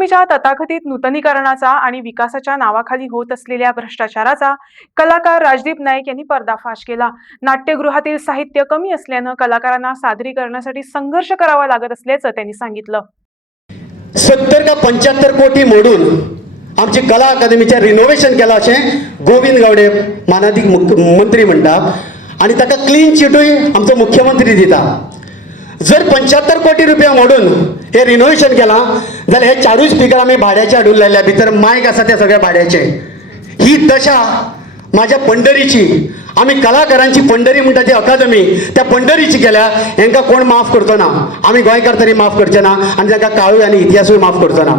अकादमीच्या तथाकथित नूतनीकरणाचा आणि विकासाच्या नावाखाली होत असलेल्या भ्रष्टाचाराचा कलाकार राजदीप नाईक यांनी पर्दाफाश केला. नाट्यगृहातील साहित्य कमी असल्यानं कलाकारांना सादरीकरणासाठी संघर्ष करावा लागत असल्याचं त्यांनी सांगितलं. सत्तर का पंच्याहत्तर कोटी मोडून आमची कला अकादमीचे रिनोव्हेशन केलां असे गोविंद गावडे मानाधिक मंत्री म्हणटा आणि ताका क्लीन चिटूय आमचो मुख्यमंत्री दिता जर पंच्याहत्तर कोटी रुपया मोडून हे रिनोव्हेशन केलां जाल्यार हे चारूय स्पिकर आमी भाड्याचे हाडून लायल्या भितर मायक आसा ते सगळे भाड्याचे. ही दशा माझ्या पंढरीची आम्ही कलाकारांची पंढरी म्हणटा ती अकादमी त्या पंढरीची केल्या हेंकां कोण माफ करचो ना? आमी गोंयकार तरी माफ करचे ना आनी तांकां काळूय आनी इतिहासूय माफ करचो ना.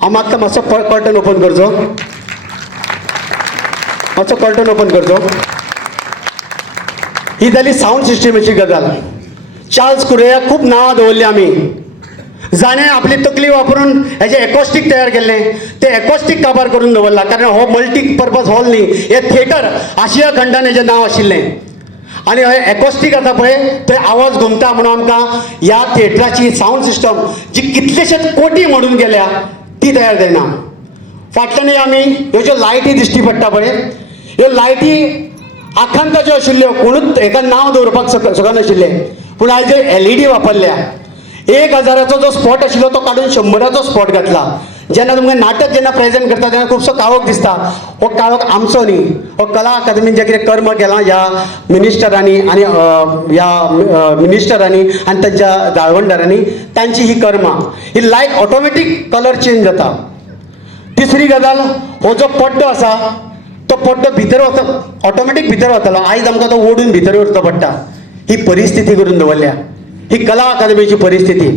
हांव मागता मातसो कर्टन ओपन करचो मातसो कर्टन ओपन करचो ही जाली साऊंड सिस्टमाची गजाल. चार्ल्स कुरेया खूप नांवां दवरली आमी जाणें आपली तकली वापरून हेजें एकॉस्टीक तयार केल्लें तें एकॉस्टीक काबार करून दवरला कारण हो मल्टी पर्पज हॉल न्ही हे थिएटर आशिया खंडान हेजें नांव आशिल्लें आनी हे एकॉस्टीक आसा पळय थंय आवाज घुमता म्हणून आमकां ह्या थिएटराची साऊंड सिस्टम जी कितलेशेच कोटी म्हणून गेल्या ती तयार जायना फाटल्यान आमी ह्यो ज्यो लायटी दिश्टी पडटा पळय ह्यो लायटी आखांत ज्यो आशिल्ल्यो कोणूच हेका नांव दवरपाक सक नाशिल्लें पूण आयज एल ई डी वापरल्या. एक हजाराचो जो स्पॉट आशिल्लो तो काडून शंबराचो स्पॉट घातला. जेन्ना तुमकां नाटक जेन्ना प्रेझेंट करता तेन्ना खुबसो काळोख दिसता. हो काळोख आमचो न्ही. हो कला अकादमीन जें कितें कर्म केलां ह्या मिनिस्टरांनी आनी ह्या मिनिस्टरांनी आनी तांच्या जाळवणदारांनी तांची ही कर्मां. ही लायट ऑटोमॅटीक कलर चेंज जाता तिसरी गजाल हो जो पड्डो आसा तो पड्डो भितर वता ऑटोमॅटीक भितर वतालो आयज आमकां तो ओडून भितर उरचो पडटा ही परिस्थिती करून दवरल्या ही कला अकादमीची परिस्थिती.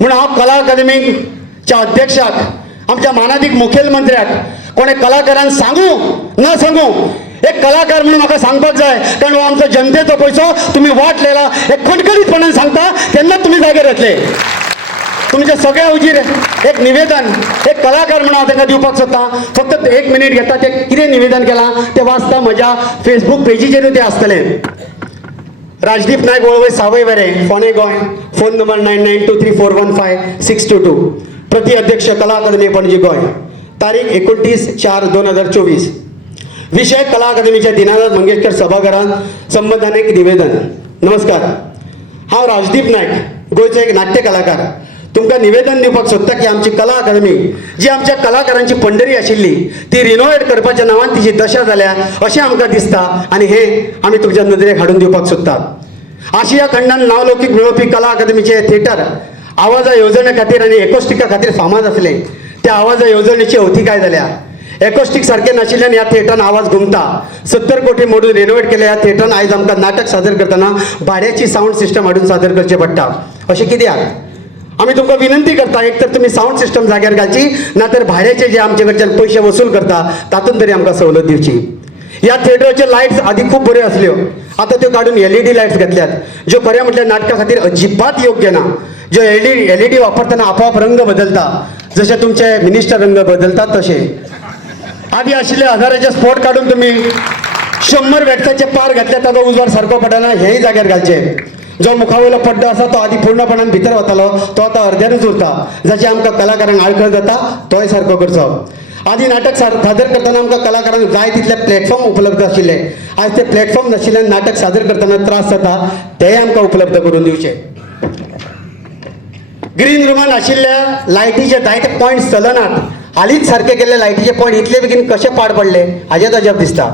म्हणून हांव कला अकादमीच्या अध्यक्षाक आमच्या मानादीक मुखेलमंत्र्याक कोणे कलाकारांक सांगू न सांगू एक कलाकार म्हणून म्हाका सांगपाक जाय कारण हो आमचो जनतेचो पयसो तुमी वाट लायला हे खणखणीतपणान सांगता तेन्ना तुमी जाग्यार येतले तुमच्या सगळ्या उजीर एक निवेदन एक कलाकार म्हणून हांव तांकां दिवपाक सोदतां फक्त एक मिनीट घेता ते कितें निवेदन केलां तें वाचता म्हज्या फेसबूक पेजीचेरूय तें आसतलें राजदीप नायक वळवय सावय वेरे फोने Goa. Phone number nine nine two three four one five six two two. प्रति अध्यक्ष कला अकादमी पणजी गोंय. तारीख एकोणतीस चार दोन हजार चोवीस. विषय कला अकादमीच्या दिनानाथ मंगेशकर सभाघरांत संबंधाने एक निवेदन. नमस्कार. हांव राजदीप नायक गोंयचो एक नाट्य कलाकार तुमकां निवेदन दिवपाक सोदता की आमची कला अकादमी जी आमच्या कलाकारांची पंढरी आशिल्ली ती रिनोवेट करपाच्या नांवान तिची दशा जाल्या अशें आमकां दिसता आनी हें आमी तुमच्या नदरेक हाडून दिवपाक सोदतात आशिया खंडान नावलौकीक मेळोवपी कला अकादमीचे थिएटर आवाजा येवजणे खातीर आनी एकोस्टिका खातीर फामाद आसलें. त्या आवाजा येवजणेची अवतिकाय जाल्या? एकोस्टीक सारकें नाशिल्ल्यान ह्या थिएटरान आवाज घुमता. सत्तर कोटी मोडून रेनोवेट केल्या ह्या थिएटरान आयज आमकां नाटक सादर करतना भाड्याची साऊंड सिस्टम हाडून सादर करचें पडटा. अशें कित्याक आमी तुमकां विनंती करता एक तर तुमी साऊंड सिस्टम जाग्यार घालची ना तर भाड्याचे जे आमचे कडच्यान पयशे वसूल करता तातूंत तरी आमकां सवलत दिवची. ह्या थिएटरचे लायट्स आदी खूब बऱ्यो आसल्यो आतां त्यो काडून एल ई डी लायट्स घातल्यात ज्यो खऱ्या म्हटल्यार नाटका खातीर अजिबात योग्य ना. ज्यो L E L E D वापरतना आपोआप रंग बदलता. जशे तुमचे मिनिस्टर रंग बदलतात तशे आधी आशिल्ले हजाराचे स्पॉट काडून तुम्ही शंबर व्यक्ताचे पार घातले ताजो उजवाड सारको पडना हेय जाग्यार घालचे. जो मुखावयलो पड्डो आसा तो आदी पूर्णपणान भितर वतालो तो आतां अर्द्यानूच उरता जशें आमकां कलाकारांक आळखळ जाता तोय सारको करचो. आदी नाटक सादर करतना आमकां कलाकारांक जाय तितले प्लॅटफॉर्म उपलब्ध आशिल्ले. आयज ते प्लॅटफॉर्म नाशिल्ल्यान नाटक सादर करतना त्रास जाता तेय आमकां उपलब्ध करून दिवचे. ग्रीन रुमान आशिल्ल्या लायटीचे जायते पॉयंट चलनात. हालींच सारके केल्ले लायटीचे पॉयंट इतले बेगीन कशे पाड पडले हाचेच अजब दिसता.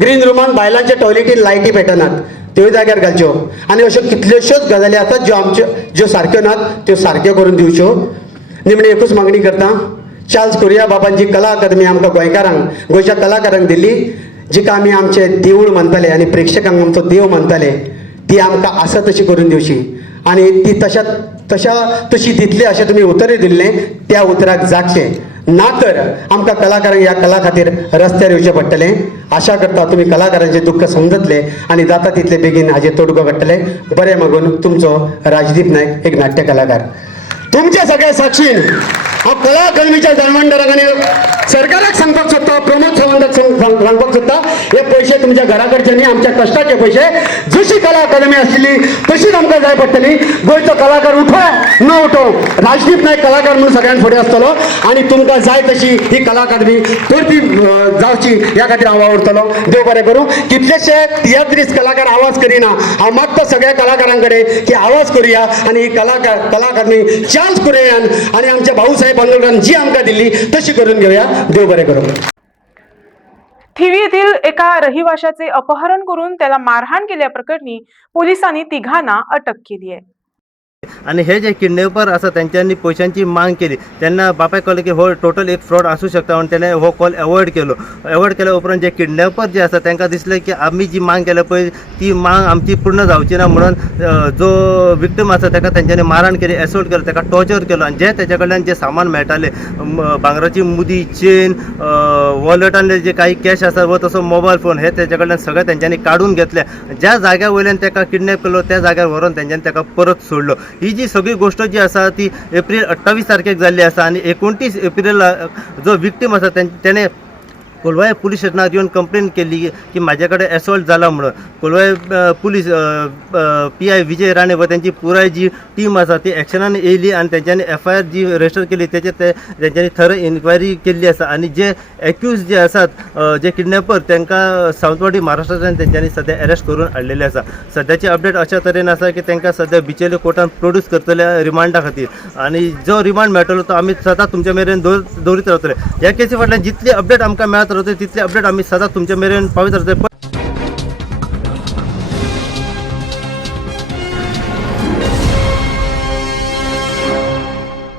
ग्रीन रुमान बायलांच्या टॉयलेटीन लायटी पेटनात त्यो जाग्यार घालच्यो आनी अश्यो कितल्योश्योच गजाली आसात ज्यो आमच्यो ज्यो सारक्यो नात त्यो सारक्यो करून दिवच्यो निमणे एकूच मागणी करता. चार्ल्स कुरिया बाबांची कला अकादमी आमकां गोंयकारांक गोंयच्या कलाकारांक दिल्ली जिका आमी आमचे देवूळ मानताले आनी प्रेक्षकांक आमचो देव मानताले ती आमकां आसा तशी करून दिवची. आनी ती तशा तशा तशी दितली अशें तुमी उतरय दिल्लें त्या उतराक जागचें. ना तर आमकां कलाकारांक ह्या कला खातीर रस्त्यार येवचें पडटलें. आशा करता तुमी कलाकारांचें दुख्ख समजतले आनी जाता तितले बेगीन हाजेर तोडगो काडटले. बरें मागून तुमचो राजदीप नायक एक नाट्य कलाकार तुमचे सगळे साक्षीन. हांव कला अकादमीच्या धर्मांडराक आनी सरकाराक सांगपाक सोदता प्रमोद सावंताक सांग- सांगपाक सोदता हे पयशे तुमच्या घरा न्ही आमच्या कश्टाचे पयशे जशी कला अकादमी आशिल्ली तशीच आमकां जाय पडटली. गोंयचो कलाकार उठो न उठो. राजदीप नायक कलाकार म्हणून सगळ्यांत फुडें आसतलो आनी तुमकां जाय तशी ही कला अकादमी परती जावची ह्या खातीर हांव वावुरतलो देव बरें करूं. कितलेशे तियात्रीस कलाकार आवाज करिना. हांव मागता सगळ्या कलाकारां कडेन की आवाज करुया आनी ही कलाकार कला अकादमी चान्स करुया आनी आमच्या भाऊसाहेब पंतप्रधान जी आमकां दिली तशी करून घेऊया. देव बरें करूं. थिवी येथील एका रहिवाशाचे अपहरण करून त्याला मारहाण केल्याप्रकरणी पोलिसांनी तिघांना अटक केली आहे. आणि हे जे किडनॅपर आसा त्यांच्यानी पयशांची मांग केली. त्यांना बापाय कळलं की हो टोटल एक फ्रॉड असू शकता म्हणून त्याने हो कॉल अवॉइड केलो. अवॉइड केल्या उपरांत जे किडनॅपर जे आसा तांकां दिसलें की आमी जी मांग केल्या पळय ती मांग आमची पूर्ण जावची ना म्हणून जो विक्टीम आसा ताका तेंच्यांनी मारहाण केली एसोल्ट केलो ताका टॉर्चर केलो. आणि जे तेच्या कडल्यान जे सामान मेळटालें भांगराची मुदी चेन वॉलेटांतले जे काही कॅश आसा व तसो मोबायल फोन हे तेच्या कडल्यान सगळें तेंच्यांनी काडून घेतले. ज्या जाग्या वयल्यान ताका किडनॅप केलो त्या जाग्यार व्हरून तेंच्यांनी ताका परत सोडलो. ही जी सगळी गोष्ट जी आसा ती एप्रील अठ्ठावीस तारखेक जाल्ली आसा आनी एकोणतीस एप्रिल जो विक्टीम आसा तें- तेणे कोलवाय पुलीस स्टेशनार येवन कंप्लेन केली की माझ्या कडेन एसॉल्ट जाला म्हणून कोलवाय police police P I Vijay Rane व त्यांची पुराय जी टीम आसा ती एक्शनान येयली आनी तेंच्यांनी एफ आय आर जी रजिस्टर केली तेचेर ते तेंच्यांनी थर इन्क्वायरी केल्ली आसा आनी जे एक्यूज जे आसात जे किडनॅपर तांकां सावंतवाडी महाराष्ट्रांतल्यान तेंच्यांनी सध्या अरेस्ट करून हाडलेले आसा सध्याची अपडेट अशा तरेन आसा की तांकां सध्या बिचेले कोर्टान प्रोड्यूस करतले रिमांडा खातीर आनी जो रिमांड मेळटलो तो आमी सदां तुमचे मेरेन दवर दवरीत रावतले ह्या केसी फाटल्यान जितली अपडेट आमकां मेळत राहते तिथले अपडेट आम्ही सदा तुमच्या मेरेन पावयत रावतले